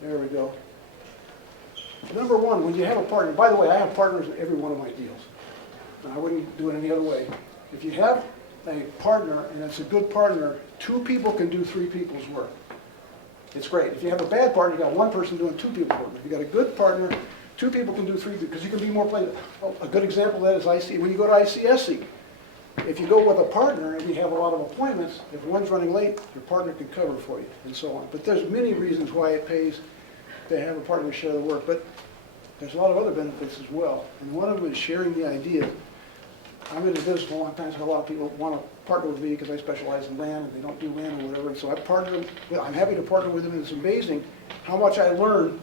There we go. Number one, when you have a partner, by the way, I have partners in every one of my deals. I wouldn't do it any other way. If you have a partner, and it's a good partner, 2 people can do 3 people's work. It's great. If you have a bad partner, you got 1 person doing 2 people's work. If you got a good partner, 2 people can do 3, because you can be more played. A good example of that is when you go to ICSC. If you go with a partner and you have a lot of appointments, if one's running late, your partner can cover for you, and so on. But there's many reasons why it pays to have a partner share the work, but there's a lot of other benefits as well. And one of them is sharing the ideas. I'm in the business for a long time, so a lot of people want to partner with me because I specialize in land and they don't do land or whatever. And so I'm happy to partner with them, and it's amazing how much I learn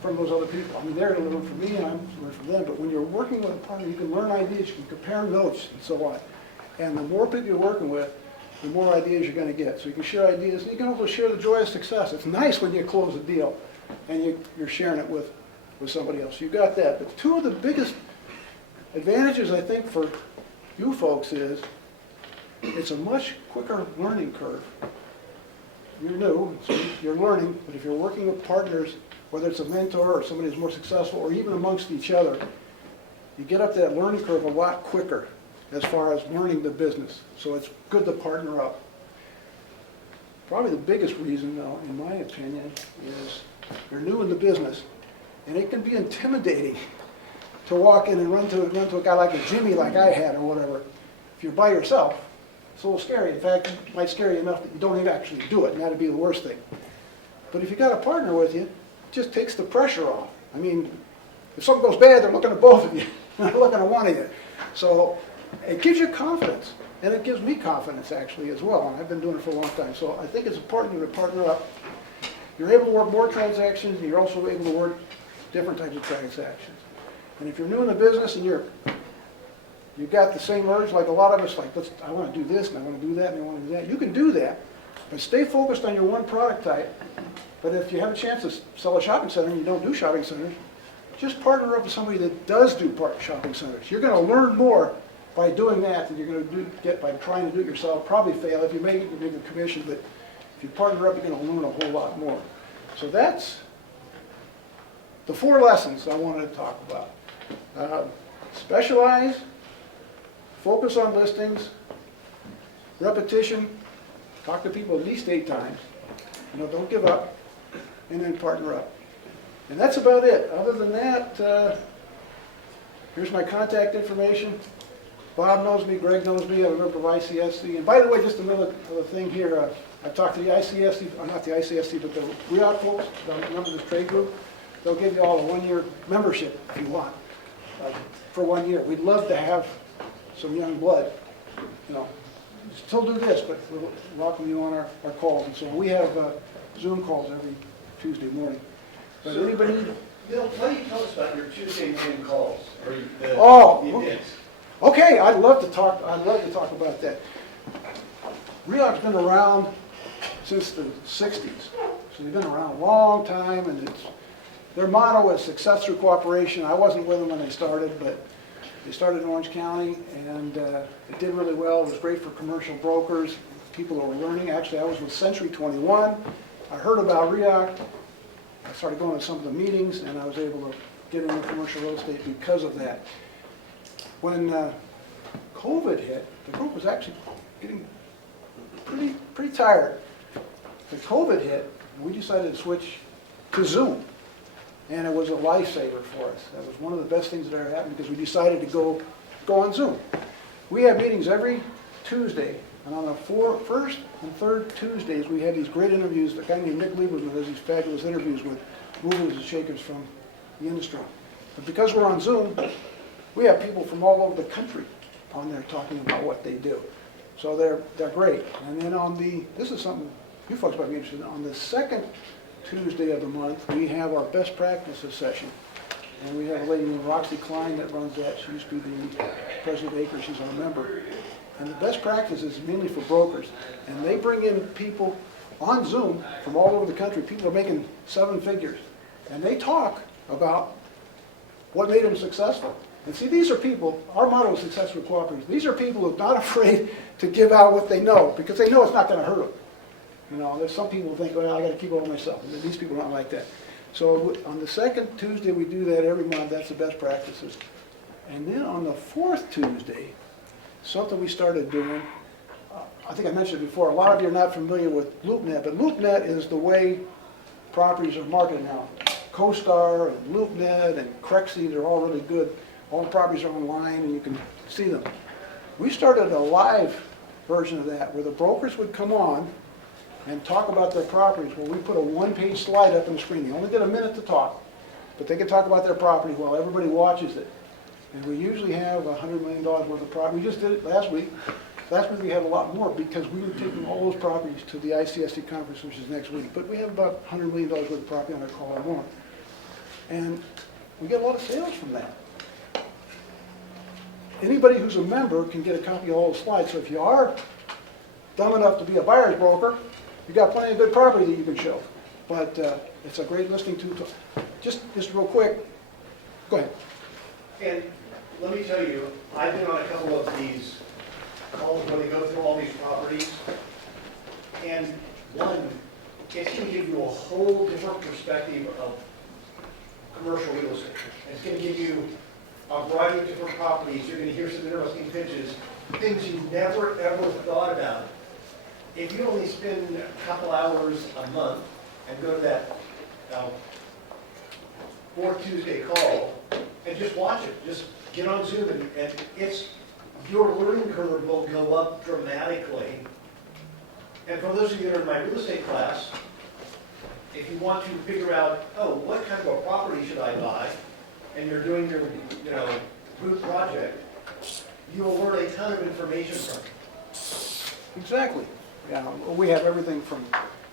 from those other people. I mean, they're learning from me and I'm learning from them, but when you're working with a partner, you can learn ideas, you can compare notes and so on. And the more people you're working with, the more ideas you're going to get. So you can share ideas, and you can also share the joy of success. It's nice when you close a deal and you're sharing it with somebody else. You got that. But 2 of the biggest advantages, I think, for you folks is it's a much quicker learning curve. You're new, so you're learning, but if you're working with partners, whether it's a mentor or somebody who's more successful, or even amongst each other, you get up that learning curve a lot quicker as far as learning the business. So it's good to partner up. Probably the biggest reason, though, in my opinion, is you're new in the business, and it can be intimidating to walk in and run to a guy like a Jimmy like I had or whatever. If you're by yourself, it's a little scary. In fact, it might scare you enough that you don't even actually do it, and that'd be the worst thing. But if you got a partner with you, it just takes the pressure off. I mean, if something goes bad, they're looking at both of you. They're not looking at one of you. So it gives you confidence, and it gives me confidence actually as well. And I've been doing it for a long time. So I think it's important to partner up. You're able to work more transactions, and you're also able to work different types of transactions. And if you're new in the business and you've got the same urge like a lot of us, like, I want to do this, and I want to do that, and I want to do that, you can do that, but stay focused on your one product type. But if you have a chance to sell a shopping center and you don't do shopping centers, just partner up with somebody that does do shopping centers. You're going to learn more by doing that than you're going to get by trying to do it yourself. Probably fail. If you make it, you make a commission, but if you partner up, you're going to learn a whole lot more. So that's the 4 lessons I wanted to talk about. Specialize, focus on listings, repetition, talk to people at least 8 times, don't give up, and then partner up. And that's about it. Other than that, here's my contact information. Bob knows me, Greg knows me, I'm a member of ICSC. And by the way, just another thing here, I've talked to the ICSC, not the ICSC, but the REA folks, the member of the trade group. They'll give you all a 1-year membership if you want, for 1 year. We'd love to have some young blood. Still do this, but we'll welcome you on our calls. And so we have Zoom calls every Tuesday morning. But anybody, Bill, why don't you tell us about your Tuesday morning calls, or the Oh, events? okay, I'd love to talk about that. Realtor's been around since the 60s, so they've been around a long time, and their motto is success through cooperation. I wasn't with them when they started, but they started in Orange County, and it did really well. It was great for commercial brokers, people who were learning. Actually, I was with Century 21. I heard about REAC. I started going to some of the meetings, and I was able to get into commercial real estate because of that. When COVID hit, the group was actually getting pretty tired. When COVID hit, we decided to switch to Zoom, and it was a lifesaver for us. That was one of the best things that ever happened because we decided to go on Zoom. We have meetings every Tuesday, and on the first and third Tuesdays, we had these great interviews. A guy named Nick Lieberman does these fabulous interviews with movers and shakers from the industry. But because we're on Zoom, we have people from all over the country on there talking about what they do. So they're great. And then this is something you folks might be interested in, on the second Tuesday of the month, we have our best practices session. And we have a lady named Roxy Klein that runs that. She used to be the president of Acres. She's our member. And the best practice is mainly for brokers. And they bring in people on Zoom from all over the country. People are making 7 figures. And they talk about what made them successful. And see, these are people, our motto is success with cooperation. These are people who are not afraid to give out what they know because they know it's not going to hurt them. You know, there's some people who think, well, I got to keep it all myself. And these people aren't like that. So on the second Tuesday, we do that every month. That's the best practices. And then on the fourth Tuesday, something we started doing, I think I mentioned it before, a lot of you are not familiar with LoopNet, but LoopNet is the way properties are marketed now. CoStar and LoopNet and Crexy, they're all really good. All the properties are online and you can see them. We started a live version of that where the brokers would come on and talk about their properties. Well, we put a 1-page slide up on the screen. They only get a minute to talk, but they can talk about their property while everybody watches it. And we usually have $100 million worth of property. We just did it last week. Last week we had a lot more because we were taking all those properties to the ICSC conference, which is next week. But we have about $100 million worth of property on our call or more. And we get a lot of sales from that. Anybody who's a member can get a copy of all the slides. So if you are dumb enough to be a buyer's broker, you've got plenty of good property that you can show. But it's a great listening tool. Just real quick, go ahead. And let me tell you, I've been on a couple of these calls where they go through all these properties. And one, it's going to give you a whole different perspective of commercial real estate. It's going to give you a variety of different properties. You're going to hear some interesting pitches, things you never, ever thought about. If you only spend a couple hours a month and go to that fourth Tuesday call and just watch it, just get on Zoom and your learning curve will go up dramatically. And for those of you that are in my real estate class, if you want to figure out, oh, what kind of a property should I buy, and you're doing your, group project, you will learn a ton of information from it. Exactly. Yeah, we have everything from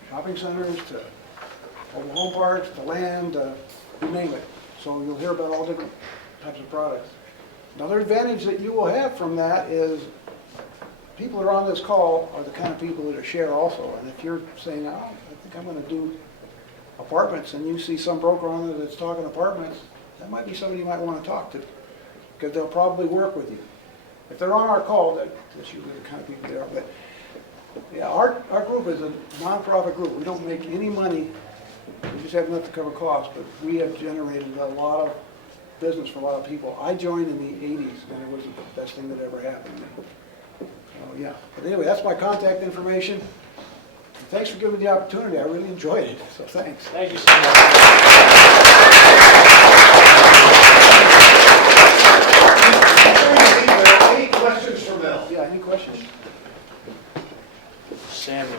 shopping centers to mobile home parks to land, you name it. So you'll hear about all different types of products. Another advantage that you will have from that is people that are on this call are the kind of people that are share also. And if you're saying, oh, I think I'm going to do apartments, and you see some broker on there that's talking apartments, that might be somebody you might want to talk to because they'll probably work with you. If they're on our call, that's usually the kind of people they are. But yeah, our group is a nonprofit group. We don't make any money. We just have enough to cover costs, but we have generated a lot of business for a lot of people. I joined in the 80s, and it was the best thing that ever happened to me. So yeah, but anyway, that's my contact information. Thanks for giving me the opportunity. I really enjoyed it, so thanks. Thank you so much. Any questions for Mel? Yeah, any questions? Samuel.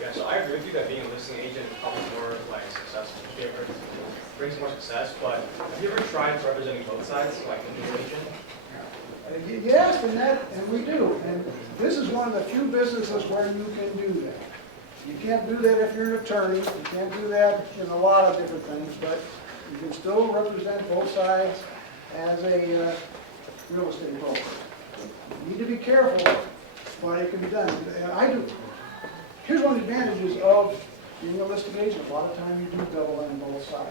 Yeah, so I agree with you that being a listing agent is probably more successful. It brings more success, but have you ever tried representing both sides, like a new agent? Yes, and we do. And this is one of the few businesses where you can do that. You can't do that if you're an attorney, you can't do that in a lot of different things, but you can still represent both sides as a real estate broker. You need to be careful, but it can be done. And I do. Here's one of the advantages of being a listing agent. A lot of time you do double in both sides.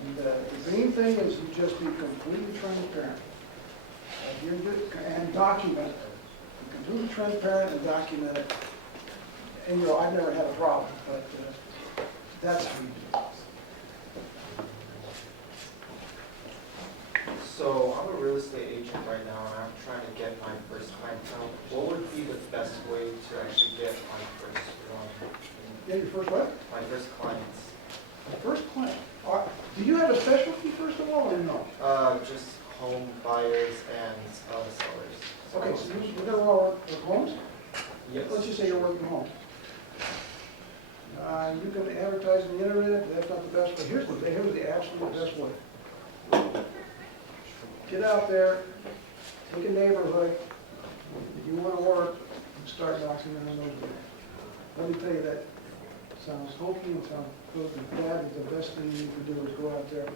And the main thing is to just be completely transparent. And document it. Completely transparent and document it. And I've never had a problem, but that's how you do it. So I'm a real estate agent right now, and I'm trying to get my first clientele. What would be the best way to actually get my first one? Yeah, your first what? My first clients. The first client. Do you have a specialty first of all, or no? Just home buyers and sellers. Okay, so you're going to work with homes? Yes. Let's just say you're working home. You can advertise on the internet, that's not the best way. Here's the absolute best way. Get out there, take a neighborhood, if you want to work, and start knocking on those doors. Let me tell you, that sounds hokey and sounds good, and that is the best thing you can do is go out there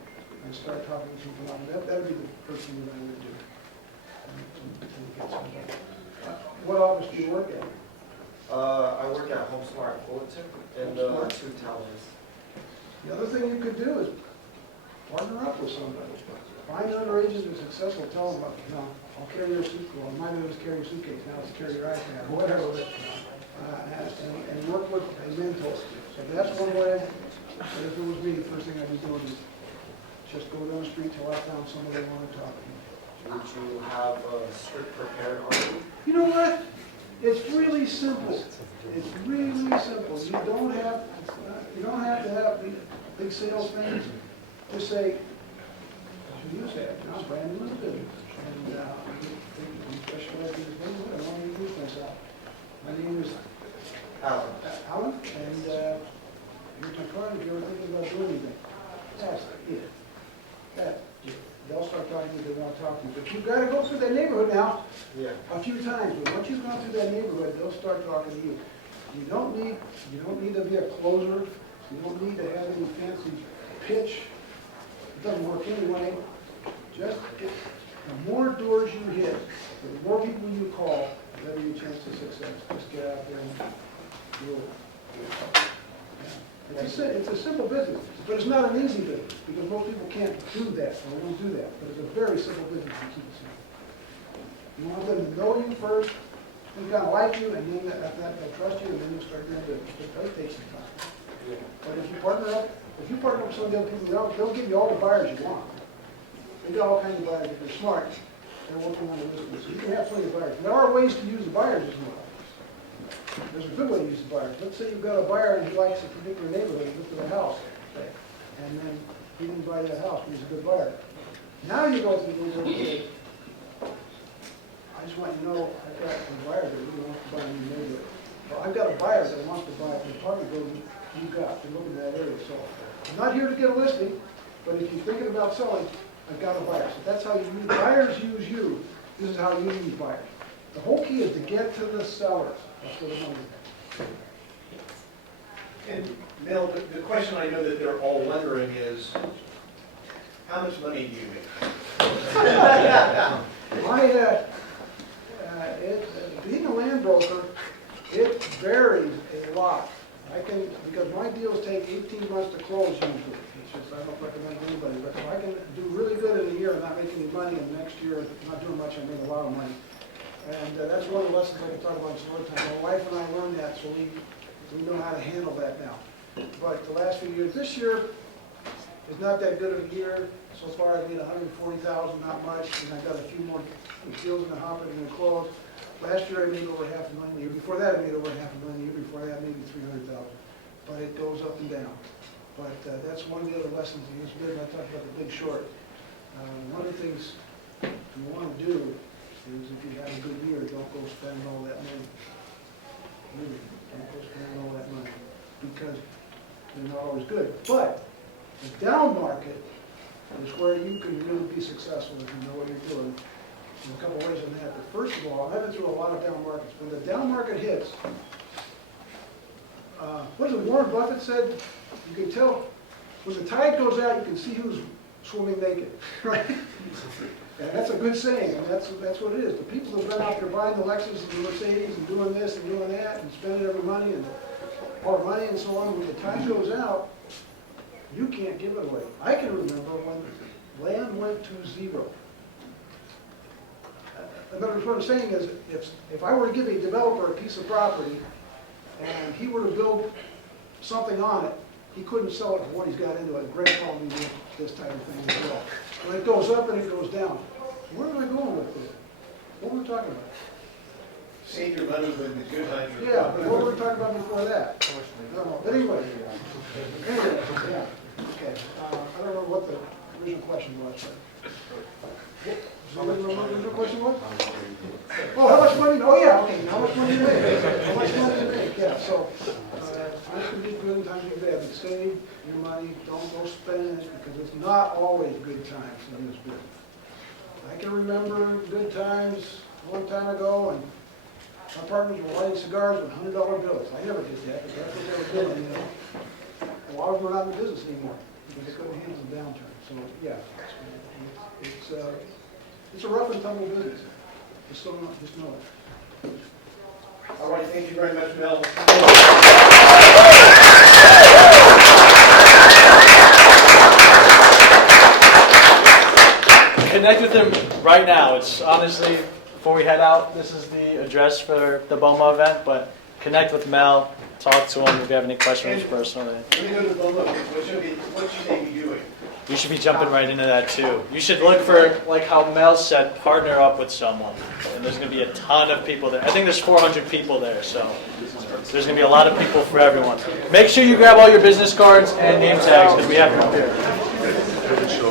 and start talking to people. That would be the first thing that I would do. What office do you work at? I work at Home Smart Fullerton in the two towers. The other thing you could do is partner up with somebody. Find another agent who's successful, tell them, I'll carry your suitcase. Well, mine was carry your suitcase, now it's carry your iPad, whatever. And work with a mentor. So that's one way. But if it was me, the first thing I'd be doing is just go down the street till I found somebody I want to talk to. Would you have a script prepared already? You know what? It's really simple. It's really simple. You don't have to have big sales things. Just say, you said, I'm brand new in the business. And I'm specialized in this business. I want to introduce myself. My name is Alan, and here's my card if you're ever thinking about doing anything. That's it. That's it. They'll start talking to you if they want to talk to you. But you've got to go through that neighborhood now a few times. But once you've gone through that neighborhood, they'll start talking to you. You don't need to be a closer. You don't need to have any fancy pitch. It doesn't work anyway. Just the more doors you hit, the more people you call, the better your chance of success. Just get out there and do it. Yeah. It's a simple business, but it's not an easy business because most people can't do that or won't do that. But it's a very simple business to keep it simple. You want them to know you first, and kind of like you, and then after that they'll trust you, and then you start doing business. It takes some time. But if you partner up with some of the other people, they'll give you all the buyers you want. They got all kinds of buyers. If they're smart, they're working on the listings. So you can have plenty of buyers. There are ways to use the buyers as well. There's a good way to use the buyers. Let's say you've got a buyer and he likes a particular neighborhood, he looks at a house, say, and then he didn't buy that house, but he's a good buyer. Now you go through the neighborhood and say, I just want you to know I've got a buyer that really wants to buy a new neighborhood. Well, I've got a buyer that wants to buy the apartment building you got to look in that area. So I'm not here to get a listing, but if you're thinking about selling, I've got a buyer. So that's how you use buyers use you. This is how you use buyers. The whole key is to get to the sellers. That's what the money is. And Mel, the question I know that they're all wondering is, how much money do you make? Being a land broker, it varies a lot. Because my deals take 18 months to close usually. It's just, I don't recommend anybody, but if I can do really good in a year and not make any money, and next year not doing much, I make a lot of money. And that's one of the lessons I can talk about some other time. My wife and I learned that, so we know how to handle that now. But the last few years, this year is not that good of a year. So far I've made $140,000, not much, and I've got a few more deals in the hopper that are going to close. Last year I made over $500,000. The year before that I made over $500,000. The year before that maybe $300,000. But it goes up and down. But that's one of the other lessons in this business. I talked about the Big Short. One of the things you want to do is if you have a good year, don't go spending all that money. Really, don't go spending all that money because they're not always good. But the down market is where you can really be successful if you know what you're doing. There's a couple ways on that. But first of all, I've been through a lot of down markets. When the down market hits, what is it, Warren Buffett said, you can tell, when the tide goes out, you can see who's swimming naked, right? And that's a good saying, and that's what it is. The people that have been out there buying the Lexus and the Mercedes and doing this and doing that and spending every money and our money and so on, when the tide goes out, you can't give it away. I can remember when land went to zero. In other words, what I'm saying is, if I were to give a developer a piece of property and he were to build something on it, he couldn't sell it for what he's got into it. Grant called me with this type of thing as well. When it goes up and it goes down, where am I going with it? What were we talking about? Save your money when the good times are. Yeah, but what were we talking about before that? No, but anyway, yeah, okay. I don't know what the original question was, but. So what the original question was? Oh, how much money? Oh, yeah, okay, how much money you make? How much money you make, yeah, so, times can be good and times can be bad, but save your money, don't go spending it, because it's not always good times in this business. I can remember good times a long time ago, and my partners were lighting cigars with $100 bills. I never did that, but that's what they were doing, you know. A lot of them are not in the business anymore, because they couldn't handle the downturn, so, yeah. It's a rough and tumble business. Just know it. All right, thank you very much, Mel. Connect with him right now. It's honestly, before we head out, this is the address for the BOMA event, but connect with Mel, talk to him if you have any questions personally. When you go to BOMA, what should they be doing? You should be jumping right into that too. You should look for, like how Mel said, partner up with someone. And there's going to be a ton of people there. I think there's 400 people there, so there's going to be a lot of people for everyone. Make sure you grab all your business cards and name tags because we have them up here.